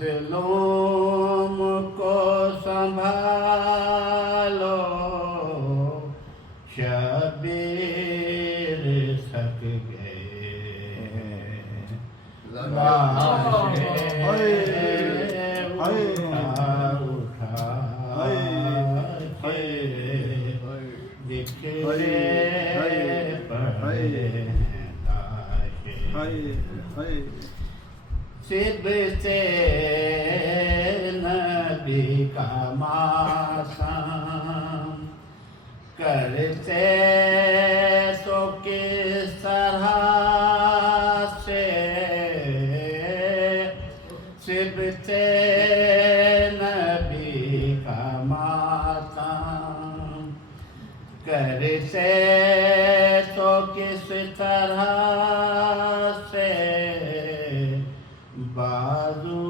مظلوم کو سنبھالو شبیر تھک گئے سب سے نبی کا ماتم کرتے تو کس طرح سے سب سے نبی کا ماتم کرتے تو کس طرح سے بازو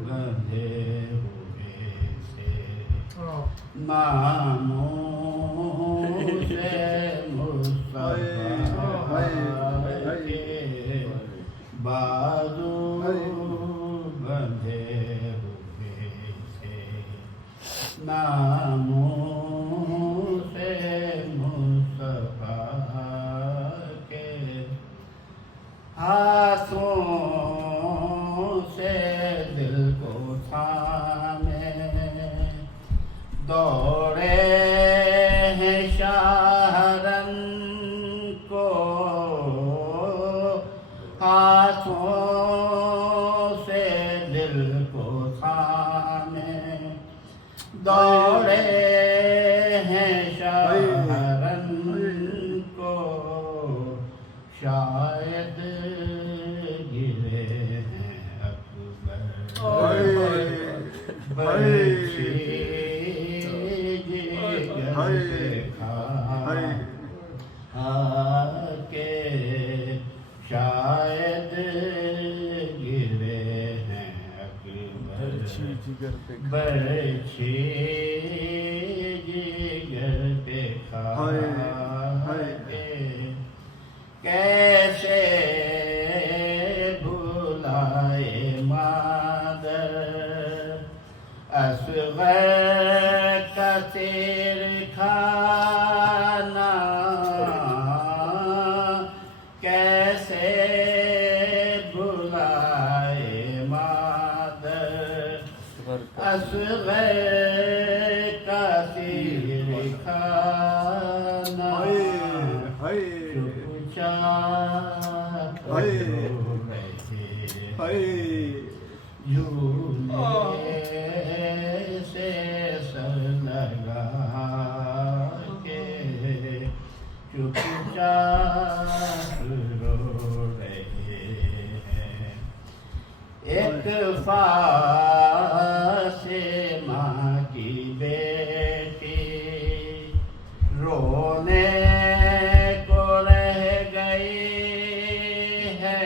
بندھے ہوئے سے ناموس مصطفیٰ کے بازو بندھے ہوئے سے ناموس مصطفیٰ کے ہاتھوں سے دل کو تھامے دوڑے ہیں شاہرن کو ہاتھوں سے دل کو تھامے دوڑے ہیں شاہرن کو شاید گرے ہیں اکبر برچی جگر کھا کے شاید گرے ہیں اکبر برچی جگر پہ کھا کے کیسے بھلائے مادر اصغر کا تیر کھانا کیسے بھلائے مادر اصغر کا تیر کھانا سے سر لگا کے چپ چاپ رو رہے ہیں ایک فاطمہ کی بیٹی رونے کو رہ گئی ہے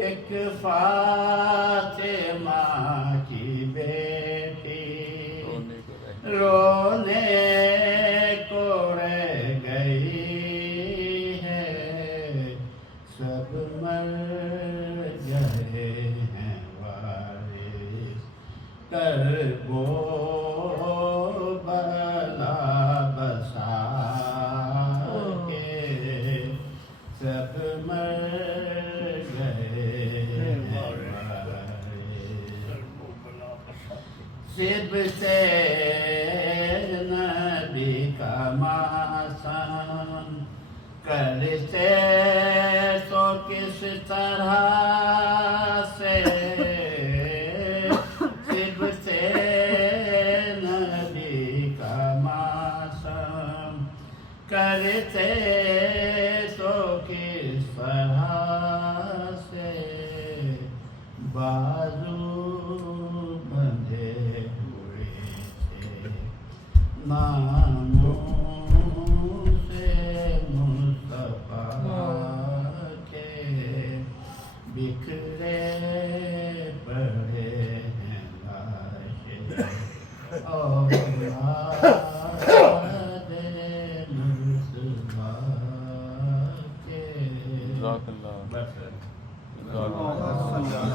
ایک فاطمہ کی بیٹی رونے کو رہ گئی ہے سب مر گئے ہیں وارث کربو بلا بسا کے سب مر سب سے نبی کا ماتم کرتے تو کس طرح سے سب سے نبی کا ماتم کرتے تو کس طرح سے بازو بندھے ہوئے تھے ناموس مصطفیٰ کے بکھرے پڑے ہیں لاشیں اولاد مصطفیٰ کے No.